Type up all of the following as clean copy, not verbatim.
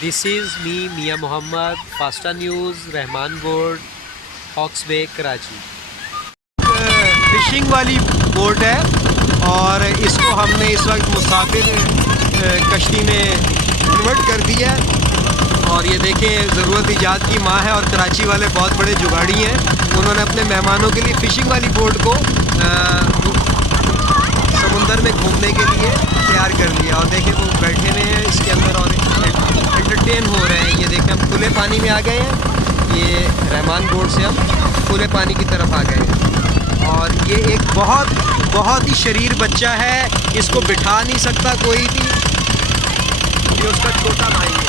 This is me Mian Mohammad, फास्टा news, Rehman board, Hawkes Bay, Karachi. Fishing वाली boat है और इसको हमने इस वक्त मुसाफिर कश्ती में कन्वर्ट कर दिया है। और ये देखें, ज़रूरत ईजाद की माँ है और कराची वाले बहुत बड़े जुगाड़ी हैं। उन्होंने अपने मेहमानों के लिए फ़िशिंग वाली बोट को समुंदर में घूमने के लिए तैयार कर लिया। और देखें, वो बैठे हुए हैं इसके अंदर और एंटरटेन हो रहे हैं। ये देखें, हम खुले पानी में आ गए हैं। ये रहमान बोर्ड से हम खुले पानी की तरफ आ गए हैं। और ये एक बहुत ही शरीर बच्चा है, इसको बिठा नहीं सकता कोई भी। ये उसका छोटा भाई है।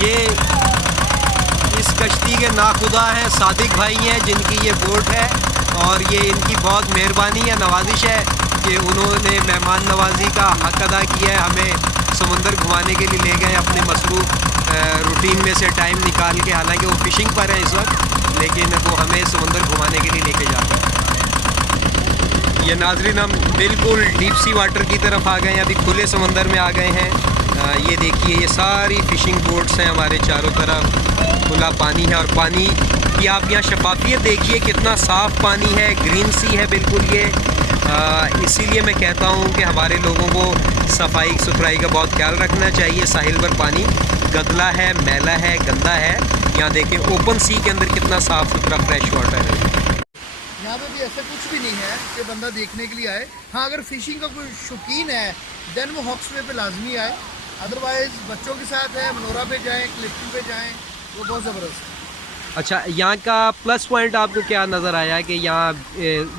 ये इस कश्ती के नाखुदा हैं, सादिक भाई हैं, जिनकी ये बोट है। और ये इनकी बहुत मेहरबानी है, नवाजिश है कि उन्होंने मेहमान नवाजी का हक़ अदा किया है। हमें समुंदर घुमाने के लिए ले गए अपने मसरूफ़ रूटीन में से टाइम निकाल के। हालांकि वो फ़िशिंग पर है इस वक्त, लेकिन वो हमें समुंदर घुमाने के लिए लेके जाते हैं। ये नाज़रीन, हम बिल्कुल डीप सी वाटर की तरफ आ गए हैं, अभी खुले समंदर में आ गए हैं। ये देखिए, ये सारी फ़िशिंग बोट्स हैं, हमारे चारों तरफ खुला पानी है। और पानी की आप यहाँ शफाफियत देखिए, कितना साफ़ पानी है, ग्रीन सी है बिल्कुल ये। इसीलिए मैं कहता हूँ कि हमारे लोगों को सफाई सुथराई का बहुत ख्याल रखना चाहिए। साहिल पर पानी गदला है, मैला है, गंदा है। यहाँ देखें, ओपन सी के अंदर कितना साफ़ सुथरा फ्रेश वाटर है। यहाँ पे भी ऐसा कुछ भी नहीं है कि बंदा देखने के लिए आए। हाँ, अगर फ़िशिंग का कोई शौकीन है दैन वो हॉक्स वे पे लाजमी आए। अदरवाइज़ बच्चों के साथ है, मनोरा पे जाएं, क्लिफ्टन पे जाएं, वो बहुत ज़बरदस्त है। अच्छा, यहाँ का प्लस पॉइंट आपको क्या नज़र आया कि यहाँ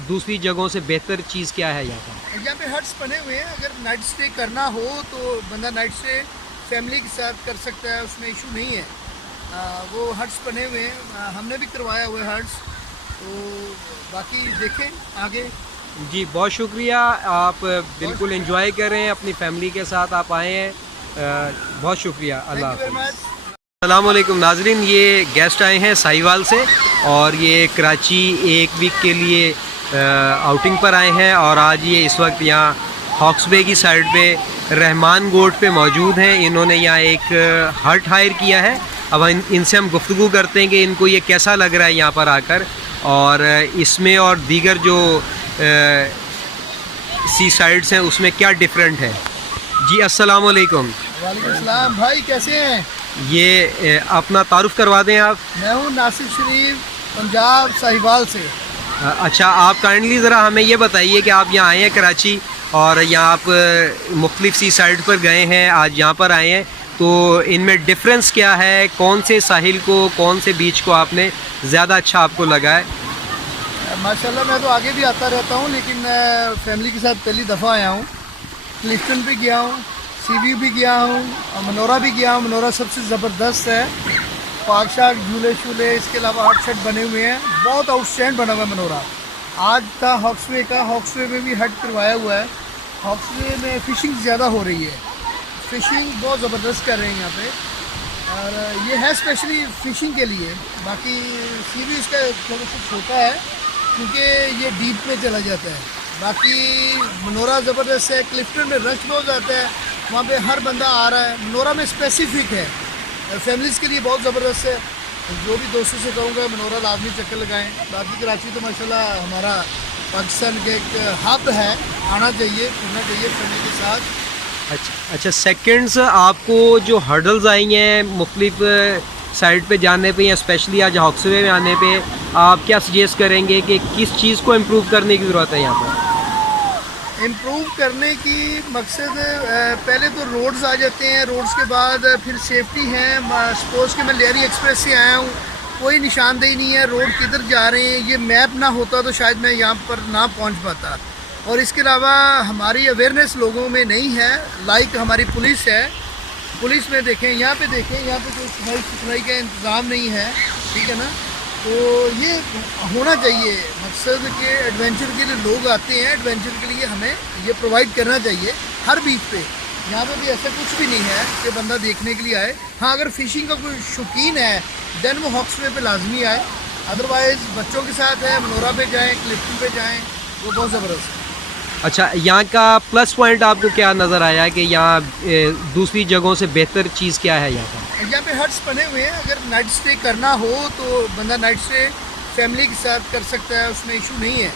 दूसरी जगहों से बेहतर चीज़ क्या है यहाँ पर? यहाँ पे हट्स बने हुए हैं। अगर नाइट स्टे करना हो तो बंदा नाइट स्टे फैमिली के साथ कर सकता है, उसमें इशू नहीं है। वो हट्स बने हुए हैं, हमने भी करवाया हुआ है हट्स। तो बाकी देखें आगे। जी, बहुत शुक्रिया। आप बिल्कुल एंजॉय करें, अपनी फैमिली के साथ आप आए हैं। बहुत शुक्रिया। अल्लाह हाफ़िज़। अस्सलाम वालेकुम नाज़रीन, ये गेस्ट आए हैं साहिवाल से और ये कराची एक वीक के लिए आउटिंग पर आए हैं। और आज ये इस वक्त यहाँ हॉक्स बे की साइड पे रहमान गोट पे मौजूद हैं। इन्होंने यहाँ एक हट हायर किया है। अब इनसे हम गुफ्तगू करते हैं कि इनको ये कैसा लग रहा है यहाँ पर आकर, और इसमें और दीगर जो सी साइड्स हैं उसमें क्या डिफरेंट है। जी, अस्सलाम वालेकुम। वालेकुम सलाम भाई, कैसे हैं? ये अपना तारुफ करवा दें आप। मैं हूँ नासिर शरीफ, पंजाब साहिवाल से। अच्छा, आप काइंडली ज़रा हमें ये बताइए कि आप यहाँ आए हैं कराची और यहाँ आप मुख्तलिफ सी साइड पर गए हैं, आज यहाँ पर आए हैं, तो इनमें डिफरेंस क्या है? कौन से साहिल को, कौन से बीच को आपने ज़्यादा अच्छा आपको लगा है? माशाल्लाह, मैं तो आगे भी आता रहता हूँ, लेकिन फैमिली के साथ पहली दफ़ा आया हूँ। क्लिफ्टन भी गया हूँ, सी व्यू भी गया हूँ और मनोरा भी गया हूँ। मनोरा सबसे ज़बरदस्त है, पार्क शार्क, झूले शूले, इसके अलावा हट शट बने हुए हैं, बहुत आउटस्टैंड बना हुआ है मनोरा। आज था हॉक्स वे का, हॉक्स वे में भी हट करवाया हुआ है। हॉक्स वे में फ़िशिंग ज़्यादा हो रही है, फ़िशिंग बहुत ज़बरदस्त कर रहे हैं यहाँ पे। और ये है स्पेशली फ़िशिंग के लिए। बाकी सी व्यू इसका थोड़ा सा छोटा है क्योंकि ये डीप में चला जाता है। बाकी मनोरा ज़बरदस्त है। क्लिफ्टन में रश बहुत आता है, वहाँ पे हर बंदा आ रहा है। मनोरा में स्पेसिफिक है, फैमिलीज़ के लिए बहुत ज़बरदस्त है। जो भी दोस्तों से कहूँगा मनोरा लाजमी चक्कर लगाएं। बाकी कराची तो माशाल्लाह हमारा पाकिस्तान का एक हब है, आना चाहिए, घूमना चाहिए फैमिली के साथ। अच्छा, सेकंड्स आपको जो हर्डल्स आई हैं मुख्तलिफ साइड पे जाने पे या स्पेशली आज हॉक्स वे में आने पे, आप क्या सजेस्ट करेंगे कि किस चीज़ को इम्प्रूव करने की ज़रूरत है यहाँ पर? इम्प्रूव करने की मकसद पहले तो रोड्स आ जाते हैं, रोड्स के बाद फिर सेफ्टी है। सपोज़ कि मैं लेरी एक्सप्रेस से आया हूँ, कोई निशानदेही नहीं है रोड किधर जा रहे हैं। ये मैप ना होता तो शायद मैं यहाँ पर ना पहुँच पाता। और इसके अलावा हमारी अवेयरनेस लोगों में नहीं है, लाइक हमारी पुलिस है। पुलिस में देखें, यहाँ पे कोई सफाई का इंतज़ाम नहीं है, ठीक है ना। तो ये होना चाहिए, मकसद के एडवेंचर के लिए लोग आते हैं, एडवेंचर के लिए हमें ये प्रोवाइड करना चाहिए हर बीच पे। यहाँ पे भी ऐसा कुछ भी नहीं है कि बंदा देखने के लिए आए। हाँ, अगर फ़िशिंग का कोई शौकीन है देन वो हॉक्सवे पे लाजमी आए, अदरवाइज़ बच्चों के साथ है, मनोरा पे जाएँ, क्लिफ्टन पे जाएँ, वो बहुत ज़बरदस्त है। अच्छा, यहाँ का प्लस पॉइंट आपको क्या नज़र आया कि यहाँ दूसरी जगहों से बेहतर चीज़ क्या है यहाँ पर? यहाँ पे हट्स बने हुए हैं, अगर नाइट स्टे करना हो तो बंदा नाइट स्टे फैमिली के साथ कर सकता है, उसमें इशू नहीं है।